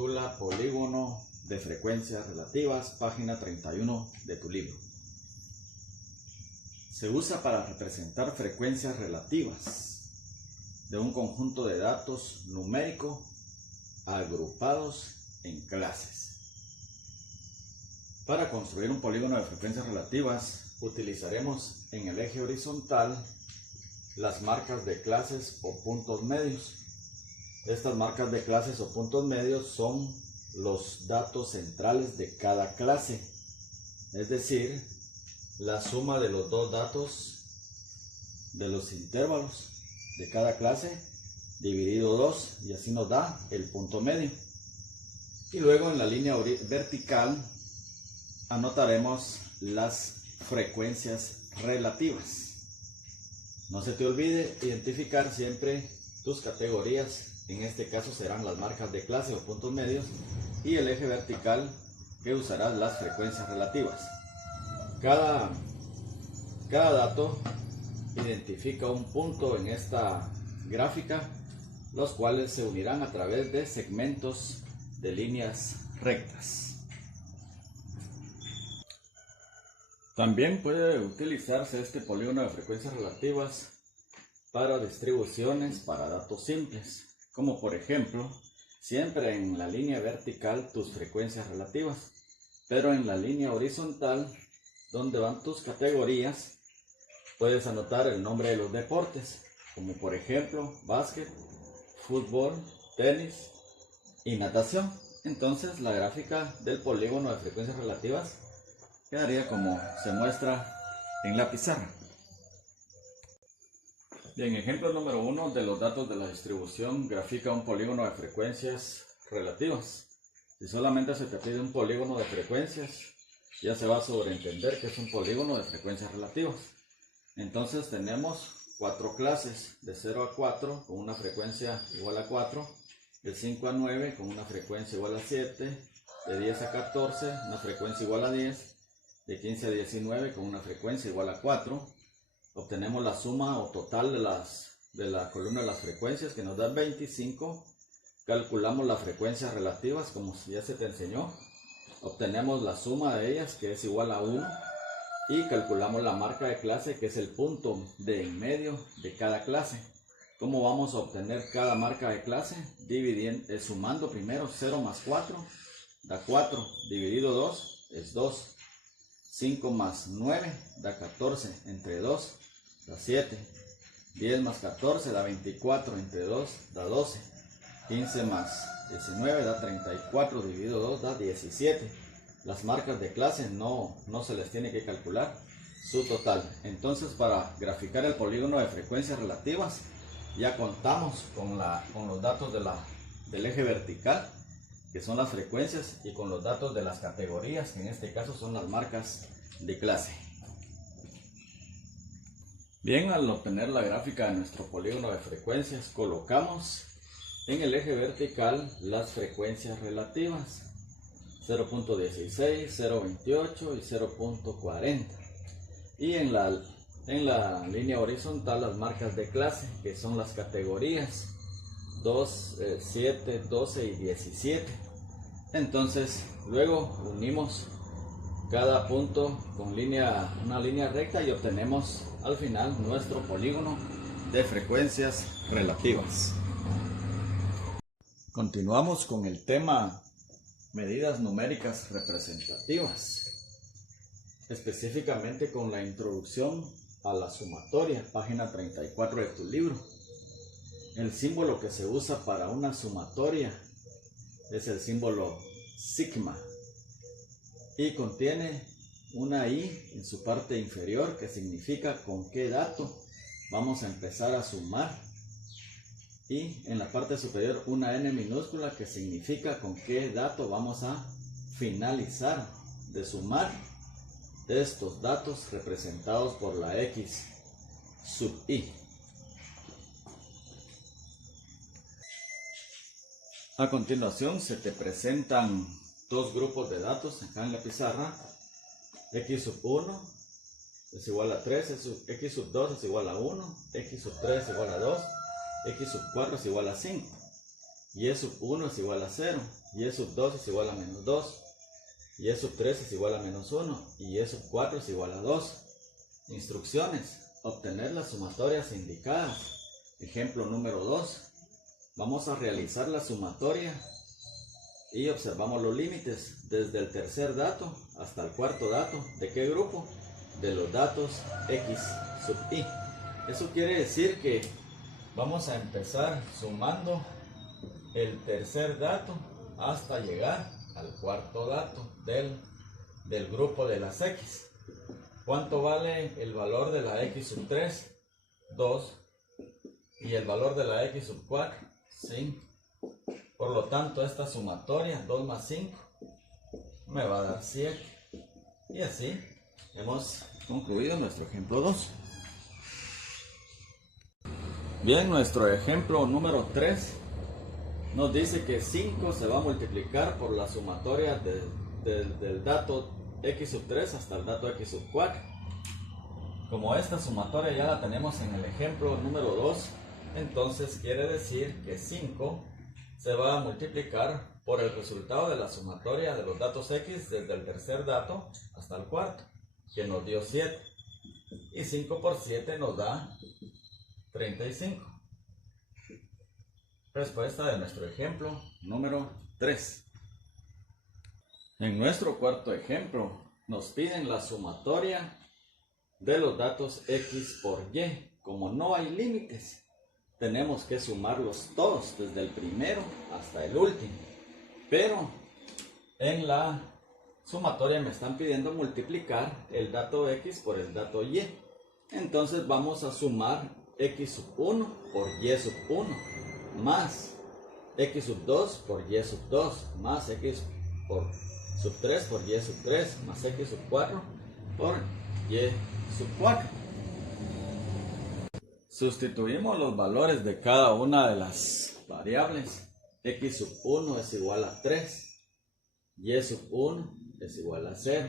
titula Polígono de frecuencias relativas, página 31 de tu libro. Se usa para representar frecuencias relativas de un conjunto de datos numérico agrupados en clases. Para construir un polígono de frecuencias relativas utilizaremos en el eje horizontal las marcas de clases o puntos medios. Estas marcas de clases o puntos medios son los datos centrales de cada clase, es decir, la suma de los dos datos de los intervalos de cada clase dividido 2, y así nos da el punto medio. Y luego en la línea vertical anotaremos las frecuencias relativas. No se te olvide identificar siempre tus categorías. En este caso serán las marcas de clase o puntos medios, y el eje vertical que usarás las frecuencias relativas. Cada dato identifica un punto en esta gráfica, los cuales se unirán a través de segmentos de líneas rectas. También puede utilizarse este polígono de frecuencias relativas para distribuciones para datos simples, como por ejemplo, siempre en la línea vertical tus frecuencias relativas, pero en la línea horizontal, donde van tus categorías, puedes anotar el nombre de los deportes, como por ejemplo, básquet, fútbol, tenis y natación. Entonces la gráfica del polígono de frecuencias relativas quedaría como se muestra en la pizarra. Bien, ejemplo número 1 de los datos de la distribución grafica un polígono de frecuencias relativas. Si solamente se te pide un polígono de frecuencias, ya se va a sobreentender que es un polígono de frecuencias relativas. Entonces tenemos 4 clases, de 0 a 4 con una frecuencia igual a 4, de 5 a 9 con una frecuencia igual a 7, de 10 a 14 una frecuencia igual a 10, de 15 a 19 con una frecuencia igual a 4. Obtenemos la suma o total de la columna de las frecuencias, que nos da 25. Calculamos las frecuencias relativas como ya se te enseñó. Obtenemos la suma de ellas, que es igual a 1. Y calculamos la marca de clase, que es el punto de en medio de cada clase. ¿Cómo vamos a obtener cada marca de clase? Sumando primero 0 más 4 da 4, dividido 2 es 2. 5 más 9 da 14, entre 2 da 7. 10 más 14 da 24, entre 2 da 12. 15 más 19 da 34, dividido 2 da 17. Las marcas de clase no se les tiene que calcular su total. Entonces, para graficar el polígono de frecuencias relativas, ya contamos con los datos del eje vertical, que son las frecuencias, y con los datos de las categorías, que en este caso son las marcas de clase. Bien, al obtener la gráfica de nuestro polígono de frecuencias, colocamos en el eje vertical las frecuencias relativas: 0.16, 0.28 y 0.40. Y en la línea horizontal las marcas de clase, que son las categorías 2, 7, 12 y 17. Entonces luego unimos cada punto con una línea recta y obtenemos al final nuestro polígono de frecuencias relativas. Continuamos con el tema medidas numéricas representativas, específicamente con la introducción a la sumatoria, página 34 de tu libro. El símbolo que se usa para una sumatoria es el símbolo sigma, y contiene una i en su parte inferior, que significa con qué dato vamos a empezar a sumar, y en la parte superior una n minúscula, que significa con qué dato vamos a finalizar de sumar estos datos representados por la x sub i. A continuación se te presentan dos grupos de datos acá en la pizarra. X sub 1 es igual a 3, x sub 2 es igual a 1, x sub 3 es igual a 2, x sub 4 es igual a 5. y sub 1 es igual a 0, y sub 2 es igual a menos 2, y sub 3 es igual a menos 1, y sub 4 es igual a 2. Instrucciones: obtener las sumatorias indicadas. Ejemplo número 2. Vamos a realizar la sumatoria y observamos los límites desde el tercer dato hasta el cuarto dato. ¿De qué grupo? De los datos x sub i. Eso quiere decir que vamos a empezar sumando el tercer dato hasta llegar al cuarto dato del grupo de las x. ¿Cuánto vale el valor de la x sub 3? 2. Y el valor de la x sub 4, 5. Por lo tanto, esta sumatoria, 2 más 5, me va a dar 7. Y así hemos concluido nuestro ejemplo 2. Bien, nuestro ejemplo número 3 nos dice que 5 se va a multiplicar por la sumatoria del dato x sub 3 hasta el dato x sub 4. Como esta sumatoria ya la tenemos en el ejemplo número 2, entonces quiere decir que 5 se va a multiplicar por el resultado de la sumatoria de los datos x desde el tercer dato hasta el cuarto, que nos dio 7. Y 5 por 7 nos da 35. Respuesta de nuestro ejemplo número 3. En nuestro cuarto ejemplo nos piden la sumatoria de los datos x por y. Como no hay límites, tenemos que sumarlos todos desde el primero hasta el último. Pero en la sumatoria me están pidiendo multiplicar el dato x por el dato y. Entonces vamos a sumar x sub 1 por y sub 1 más x sub 2 por y sub 2 más x por sub 3 por y sub 3 más x sub 4 por y sub 4. Sustituimos los valores de cada una de las variables. X sub 1 es igual a 3, y sub 1 es igual a 0,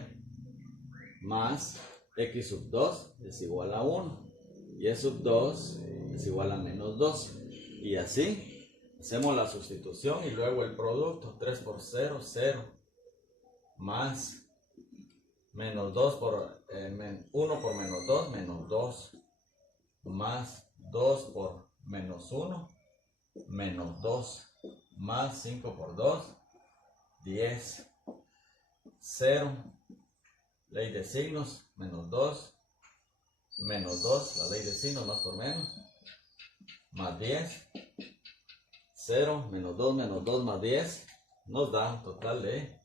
más x sub 2 es igual a 1, y sub 2 es igual a menos 2. Y así hacemos la sustitución y luego el producto. 3 por 0, 0, más menos 2 por 1 por menos 2, menos 2, más 2 por menos 1, menos 2, más 5 por 2, 10, 0, ley de signos, menos 2, menos 2, la ley de signos, más por menos, más 10, 0, menos 2 más 10, nos da un total de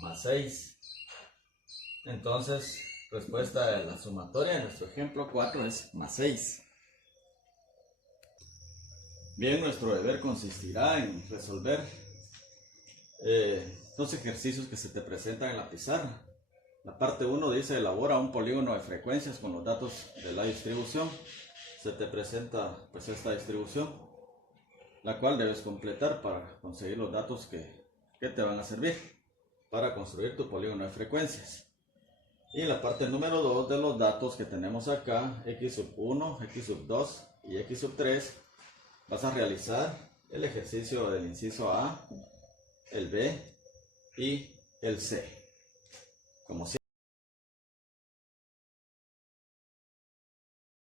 más 6. Entonces, respuesta de la sumatoria de nuestro ejemplo 4 es más 6. Bien, nuestro deber consistirá en resolver los ejercicios que se te presentan en la pizarra. La parte 1 dice: elabora un polígono de frecuencias con los datos de la distribución. Se te presenta pues esta distribución, la cual debes completar para conseguir los datos que te van a servir para construir tu polígono de frecuencias. Y la parte número 2 de los datos que tenemos acá, x sub 1, x sub 2 y x sub 3, vas a realizar el ejercicio del inciso A, el B y el C. Como siempre,